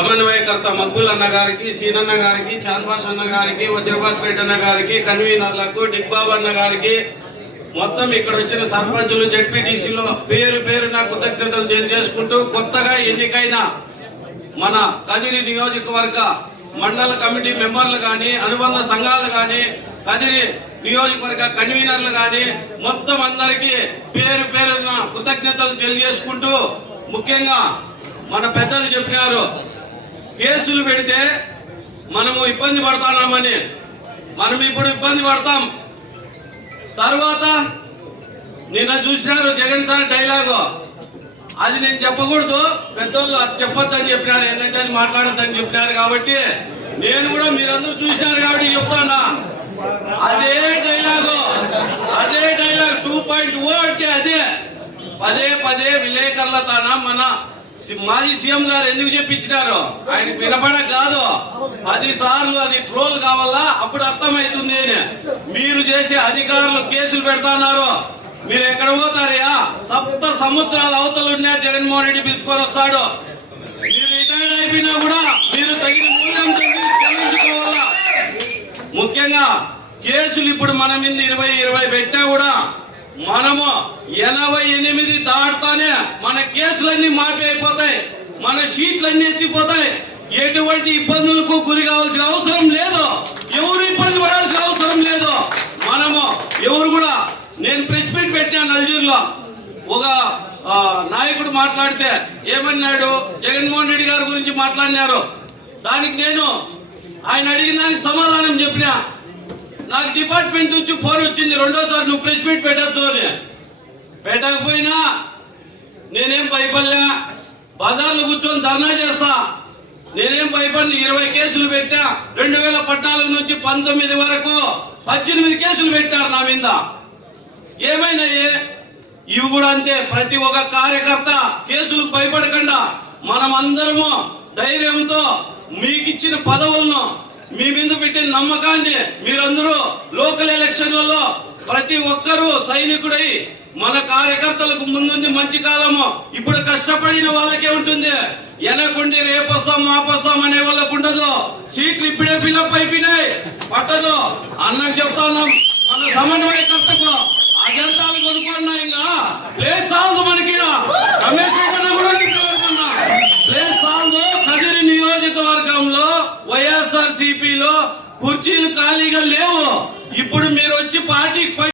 సమన్వయకర్త మక్బుల్ అన్న గారికి సీనన్న గారికి చాంద్బాష్ అన్న గారికి వజ్రభాస్ రెడ్డి అన్న గారికి కన్వీనర్లకు డిగ్బాబు అన్న గారికి మొత్తం ఇక్కడ వచ్చిన సర్పంచులు జడ్పీటీసీలో పేరు పేరు నా కృతజ్ఞతలు తెలియజేసుకుంటూ కొత్తగా ఎన్నికైన మన కదిరి నియోజకవర్గ మండల కమిటీ మెంబర్లు కానీ అనుబంధ సంఘాలు కానీ కదిరి నియోజకవర్గ కన్వీనర్లు కానీ మొత్తం అందరికీ పేరు పేరున కృతజ్ఞతలు తెలియజేసుకుంటూ ముఖ్యంగా మన పెద్దలు చెప్పినారు కేసులు పెడితే మనము ఇబ్బంది పడతానామని మనం ఇప్పుడు ఇబ్బంది పడతాం. తర్వాత నిన్న చూసినారు జగన్ సార్ డైలాగు. అది నేను చెప్పకూడదు. పెద్దోళ్ళు అది చెప్పొద్దని చెప్పినారు. ఏంటంటే అది మాట్లాడొద్దని చెప్పినారు కాబట్టి నేను కూడా మీరందరూ చూసినారు కాబట్టి చెప్తానా? అదే డైలాగు. అదే డైలాగ్. టూ పాయింట్ ఓ అంటే అదే. పదే పదే విలేకరుల తన మన మాజీ సీఎం గారు ఎందుకు చెప్పించినారు? ఆయన వినపడ కాదు. పది సార్లు అది ట్రోల్ కావాలా? అప్పుడు అర్థమవుతుంది అని. మీరు చేసే అధికారులు కేసులు పెడతాన్నారు. మీరు ఎక్కడ పోతారయ్యా? సప్త సముద్రాల అవతల ఉన్నా జగన్మోహన్ రెడ్డి పిలుచుకొని వస్తాడు. మీరు రిటైర్డ్ అయిపోయినా కూడా మీరు తగిన మూల్యం చెల్లించుకోవాలా? ముఖ్యంగా కేసులు ఇప్పుడు మన మీద ఇరవై ఇరవై పెట్టినా కూడా మనము ఎనభై ఎనిమిది దాటుతానే మన కేసులన్నీ మాఫీ అయిపోతాయి మన షీట్లన్నీ ఎత్తిపోతాయి. ఎటువంటి ఇబ్బందులకు గురి కావాల్సిన అవసరం లేదు. ఎవరు ఇబ్బంది పడాల్సిన అవసరం లేదు. మనము ఎవరు కూడా నేను ప్రెస్ మీట్ పెట్టినా నల్జూరులో. ఒక నాయకుడు మాట్లాడితే ఏమన్నాడు? జగన్మోహన్ రెడ్డి గారి గురించి మాట్లాడినారు. దానికి నేను ఆయన అడిగిన దానికి సమాధానం చెప్పినా. నాకు డిపార్ట్మెంట్ నుంచి ఫోన్ వచ్చింది రెండోసారి నువ్వు ప్రెస్ మీట్ పెట్టద్దు అని. పెట్టకపోయినా నేనేం భయపడలే. బజార్లో కూర్చొని ధర్నా చేస్తా. నేనేం భయపడి ఇరవై కేసులు పెట్టా. రెండు వేల పద్నాలుగు నుంచి పంతొమ్మిది వరకు పద్దెనిమిది కేసులు పెట్టారు నా మీద. ఏమైనాయి ఇవి కూడా అంతే. ప్రతి ఒక్క కార్యకర్త కేసులకు భయపడకుండా మనం అందరము ధైర్యంతో మీకిచ్చిన పదవులను మీ మీద పెట్టిన నమ్మకాన్ని మీరందరూ లోకల్ ఎలక్షన్లలో ప్రతి ఒక్కరూ సైనికుడై మన కార్యకర్తలకు ముందుంది మంచి కాలము. ఇప్పుడు కష్టపడిన వాళ్ళకే ఉంటుంది. ఎనకుండి రేపొస్తాం మాపొస్తాం అనే వాళ్ళకు ఉండదు. సీట్లు ఇప్పుడే ఫిలప్ అయిపోయినాయి. పట్టదు. అన్నకు చెప్తాం మన సమన్వయకర్తకు అజంతాలు కొనుక్కున్నా ఇంకా. ప్లేస్ సాల్దు మనకి. రమేష్ రెడ్డి కూడా కోరుకున్నా ప్లేస్ సాల్దు కదిరి నియోజకవర్గంలో వైఎస్ఆర్ కుర్చీలు ఖాళీగా లేవు. ఇప్పుడు మీరు వచ్చి పార్టీకి పై